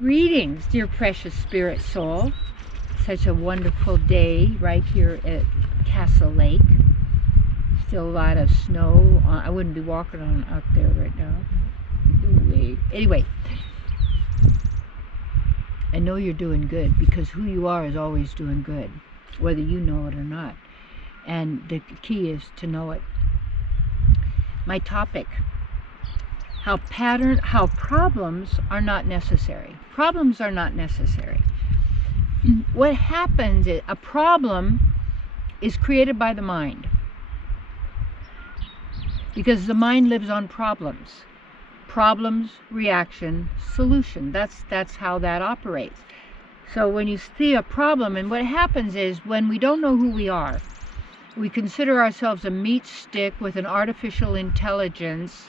Greetings, dear precious spirit soul. Such a wonderful day right here at Castle Lake. Still a lot of snow. I wouldn't be walking on out there right now. Anyway, I know you're doing good because who you are is always doing good, whether you know it or not. And the key is to know it. My topic: how problems are not necessary. Problems are not necessary. What happens is a problem is created by the mind, because the mind lives on problems. Problems, reaction, solution. That's how that operates. So when you see a problem, and what happens is when we don't know who we are, we consider ourselves a meat stick with an artificial intelligence,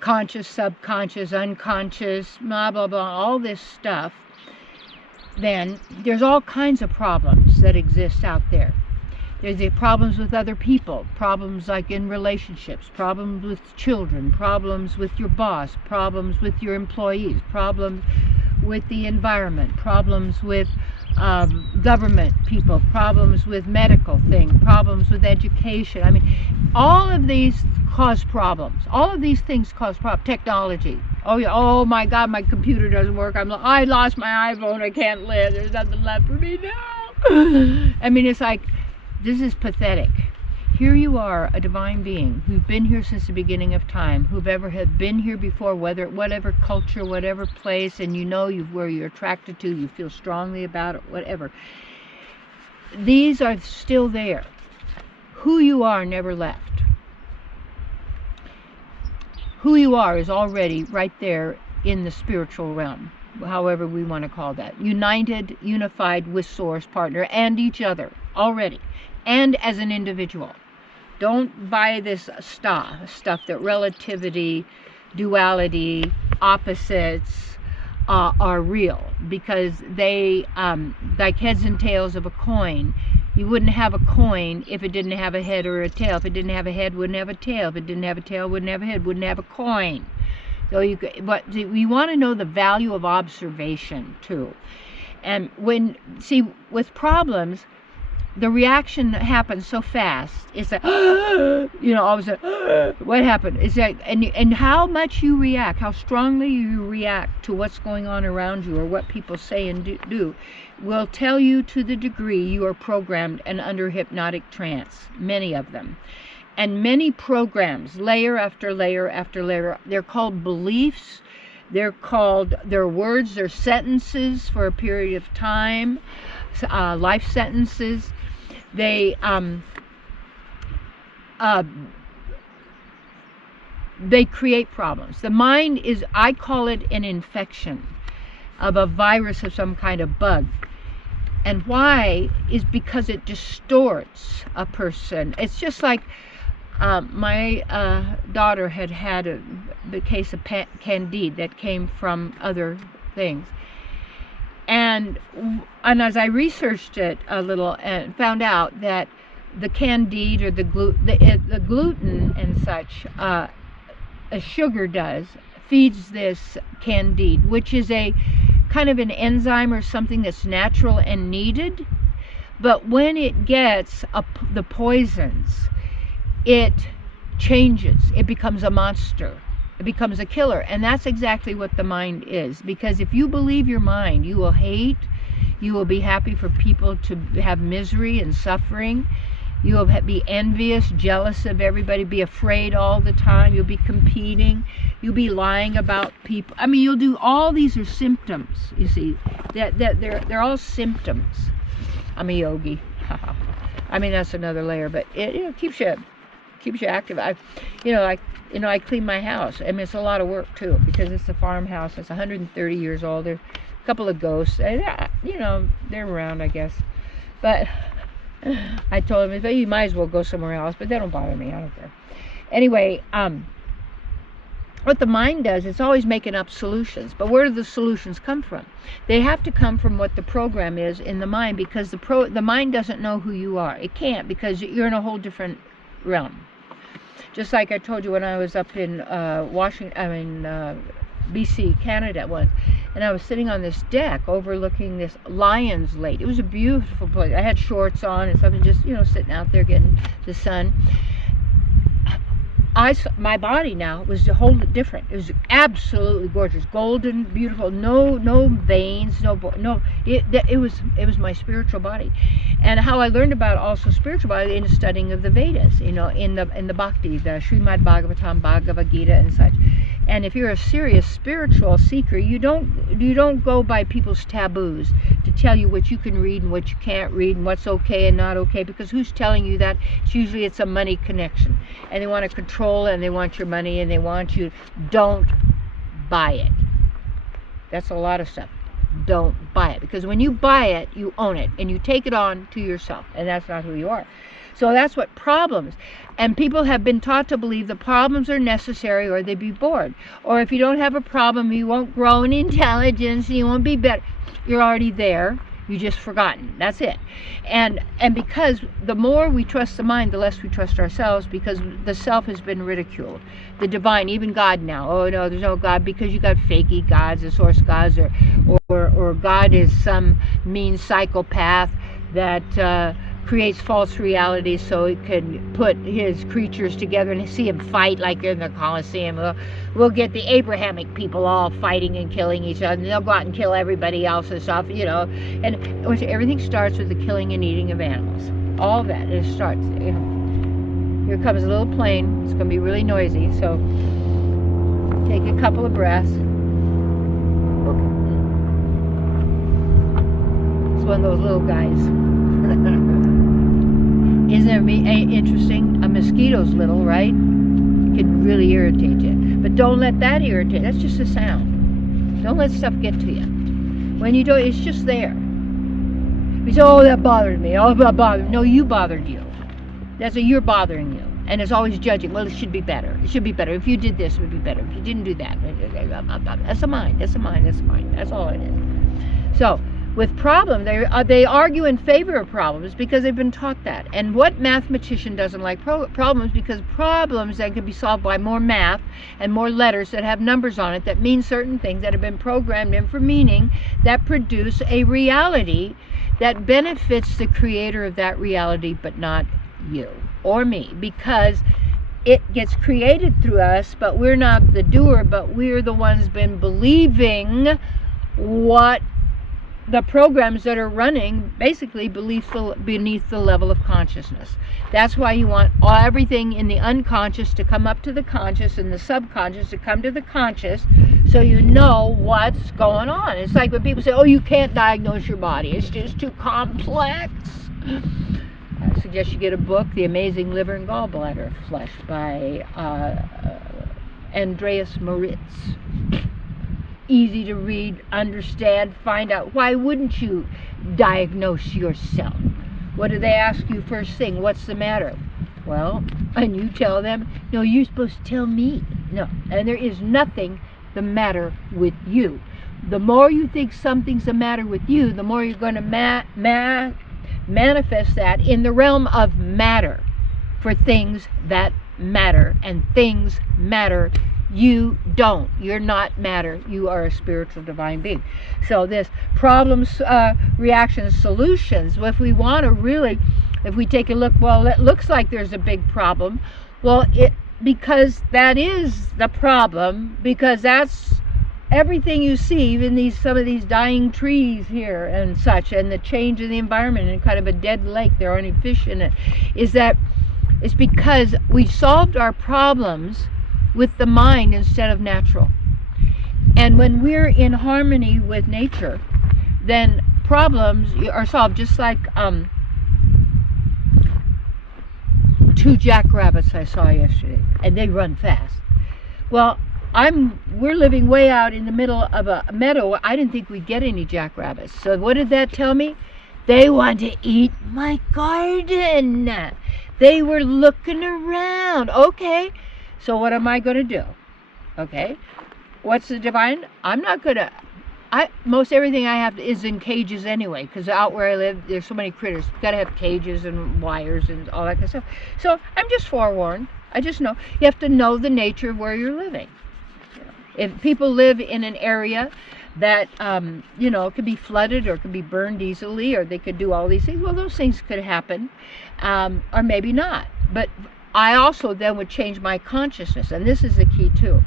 conscious, subconscious, unconscious, blah, blah, blah, all this stuff. Then there's all kinds of problems that exist out there. There's the problems with other people, problems like in relationships, problems with children, problems with your boss, problems with your employees, problems with the environment, problems with government people, problems with medical things, problems with education. I mean, all of these cause problems. All of these things cause problems. Technology. Oh, yeah. Oh my God, my computer doesn't work. I lost my iPhone. I can't live. There's nothing left for me now. I mean, it's like, this is pathetic. Here you are, a divine being who've been here since the beginning of time, who've ever had been here before, whatever culture, whatever place, and you know where you're attracted to, you feel strongly about it, whatever. These are still there. Who you are never left. Who you are is already right there in the spiritual realm, however we want to call that. United, unified with Source, partner, and each other already, and as an individual. Don't buy this stuff that relativity, duality, opposites are real, because they, like heads and tails of a coin. You wouldn't have a coin if it didn't have a head or a tail. If it didn't have a head, wouldn't have a tail. If it didn't have a tail, wouldn't have a head, wouldn't have a coin. So but we want to know the value of observation too. And with problems, the reaction happens so fast. It's like, all of a sudden, what happened? It's like, and how much you react, how strongly you react to what's going on around you or what people say and do will tell you to the degree you are programmed and under hypnotic trance, many of them. And many programs, layer after layer after layer, they're called beliefs, they're words, they're sentences for a period of time, life sentences. They create problems. The mind is, I call it an infection of a virus of some kind of bug. And why is because it distorts a person. It's just like my daughter had the case of Candide that came from other things. And as I researched it a little and found out that the Candide or the gluten and such, a sugar does, feeds this Candide, which is a kind of an enzyme or something that's natural and needed. But when it gets the poisons, it changes. It becomes a monster. It becomes a killer. And that's exactly what the mind is. Because if you believe your mind, you will hate, you will be happy for people to have misery and suffering, you will be envious, jealous of everybody, be afraid all the time, you'll be competing, you'll be lying about people. I mean, you'll do, all these are symptoms, you see. They're all symptoms. I'm a yogi. I mean, that's another layer, but it keeps you active. I clean my house. I mean, it's a lot of work too, because it's a farmhouse. It's 130 years old. There's a couple of ghosts. They're around, I guess. But I told him, you might as well go somewhere else, but they don't bother me. I don't care. Anyway, what the mind does, it's always making up solutions. But where do the solutions come from? They have to come from what the program is in the mind, because the mind doesn't know who you are. It can't, because you're in a whole different realm. Just like I told you when I was up in BC, Canada once, and I was sitting on this deck overlooking this Lions Lake. It was a beautiful place. I had shorts on and something, just, you know, sitting out there getting the sun. My body now was a whole different. It was absolutely gorgeous, golden, beautiful. No veins, it was my spiritual body. And how I learned about also spiritual body in the studying of the Vedas, you know, in the Bhakti, the Srimad Bhagavatam, Bhagavad Gita, and such. And if you're a serious spiritual seeker, you don't go by people's taboos to tell you what you can read and what you can't read and what's okay and not okay, because who's telling you that? Usually it's a money connection, and they want to control and they want your money and they want you. Don't buy it. That's a lot of stuff. Don't buy it, because when you buy it, you own it and you take it on to yourself, and that's not who you are. So that's what problems, and people have been taught to believe that problems are necessary or they'd be bored, or if you don't have a problem you won't grow in intelligence and you won't be better. You're already there, you just forgotten. That's it. And because the more we trust the mind, the less we trust ourselves, because the self has been ridiculed. The divine, even God now. Oh no, there's no God, because you got fakey gods, the source gods, or God is some mean psychopath that creates false realities so it can put his creatures together and see them fight like they're in the Colosseum. We'll get the Abrahamic people all fighting and killing each other, and they'll go out and kill everybody else and stuff, you know. And everything starts with the killing and eating of animals. All that, it starts, you know. Here comes a little plane. It's going to be really noisy, so take a couple of breaths. It's one of those little guys. Isn't it interesting? A mosquito's little, right? It can really irritate you. But don't let that irritate. That's just a sound. Don't let stuff get to you. When you don't, it's just there. You say, oh, that bothered me. Oh, that bothered me. No, you bothered you. That's what you're bothering you. And it's always judging. Well, it should be better. It should be better. If you did this, it would be better. If you didn't do that. That's a mind. That's a mind. That's a mind. That's all it is. So, with problems, they argue in favor of problems because they've been taught that. And what mathematician doesn't like problems? Because problems that can be solved by more math and more letters that have numbers on it that mean certain things that have been programmed in for meaning, that produce a reality that benefits the creator of that reality, but not you or me, because it gets created through us, but we're not the doer, but we're the ones been believing what the programs that are running basically beneath the level of consciousness. That's why you want everything in the unconscious to come up to the conscious and the subconscious to come to the conscious, so you know what's going on. It's like when people say, oh, you can't diagnose your body, it's just too complex. I suggest you get a book, The Amazing Liver and Gallbladder Flesh by Andreas Moritz. Easy to read, understand, find out. Why wouldn't you diagnose yourself? What do they ask you first thing? What's the matter? Well, and you tell them, no, you're supposed to tell me. No, and there is nothing the matter with you. The more you think something's the matter with you, the more you're going to manifest that in the realm of matter for things that matter, and things matter. You don't. You're not matter. You are a spiritual divine being. So this problems, reactions, solutions, if we want to really, if we take a look, well, it looks like there's a big problem. Well, because that is the problem, because that's everything you see, even some of these dying trees here and such, and the change in the environment and kind of a dead lake, there aren't any fish in it, is that it's because we solved our problems with the mind instead of natural. And when we're in harmony with nature, then problems are solved. Just like 2 jackrabbits I saw yesterday, and they run fast. Well, we're living way out in the middle of a meadow. I didn't think we'd get any jackrabbits. So what did that tell me? They want to eat my garden. They were looking around. Okay, so what am I going to do? Okay, what's the divine? I'm not going to, most everything I have is in cages anyway, because out where I live, there's so many critters. You've got to have cages and wires and all that kind of stuff. So I'm just forewarned. I just know. You have to know the nature of where you're living. If people live in an area that, you know, could be flooded or could be burned easily, or they could do all these things, well, those things could happen, or maybe not. But I also then would change my consciousness, and this is the key too.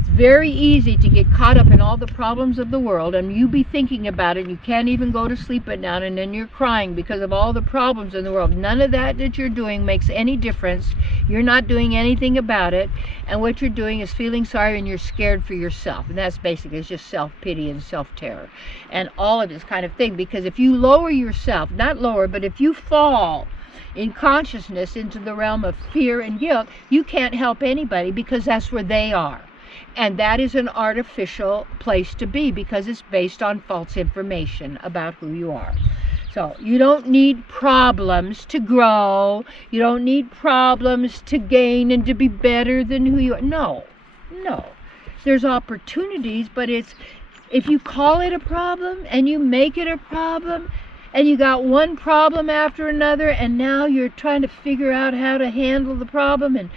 It's very easy to get caught up in all the problems of the world, and you be thinking about it, and you can't even go to sleep at night, and then you're crying because of all the problems in the world. None of that you're doing makes any difference. You're not doing anything about it, and what you're doing is feeling sorry, and you're scared for yourself, and that's basically, it's just self-pity and self-terror and all of this kind of thing. Because if you lower yourself, not lower, but if you fall in consciousness into the realm of fear and guilt, you can't help anybody, because that's where they are. And that is an artificial place to be, because it's based on false information about who you are. So you don't need problems to grow. You don't need problems to gain and to be better than who you are. No. There's opportunities, but it's, if you call it a problem and you make it a problem, and you got one problem after another, and now you're trying to figure out how to handle the problem and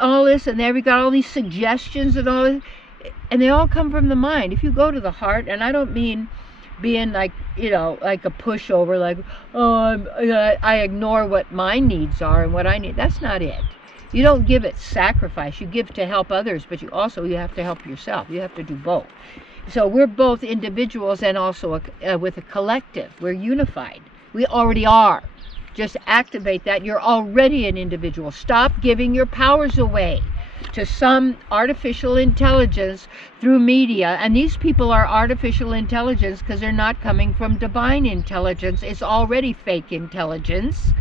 all this, and there we got all these suggestions and all this, and they all come from the mind. If you go to the heart, and I don't mean being like, you know, like a pushover, like, oh, I ignore what my needs are and what I need. That's not it. You don't give it sacrifice. You give to help others, but you have to help yourself. You have to do both. So we're both individuals and also with a collective. We're unified. We already are. Just activate that. You're already an individual. Stop giving your powers away to some artificial intelligence through media. And these people are artificial intelligence because they're not coming from divine intelligence. It's already fake intelligence,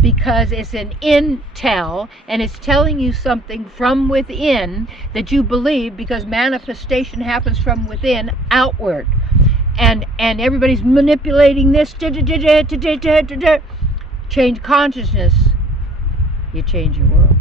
because it's an intel, and it's telling you something from within that you believe, because manifestation happens from within outward. And everybody's manipulating this. Change consciousness, you change your world.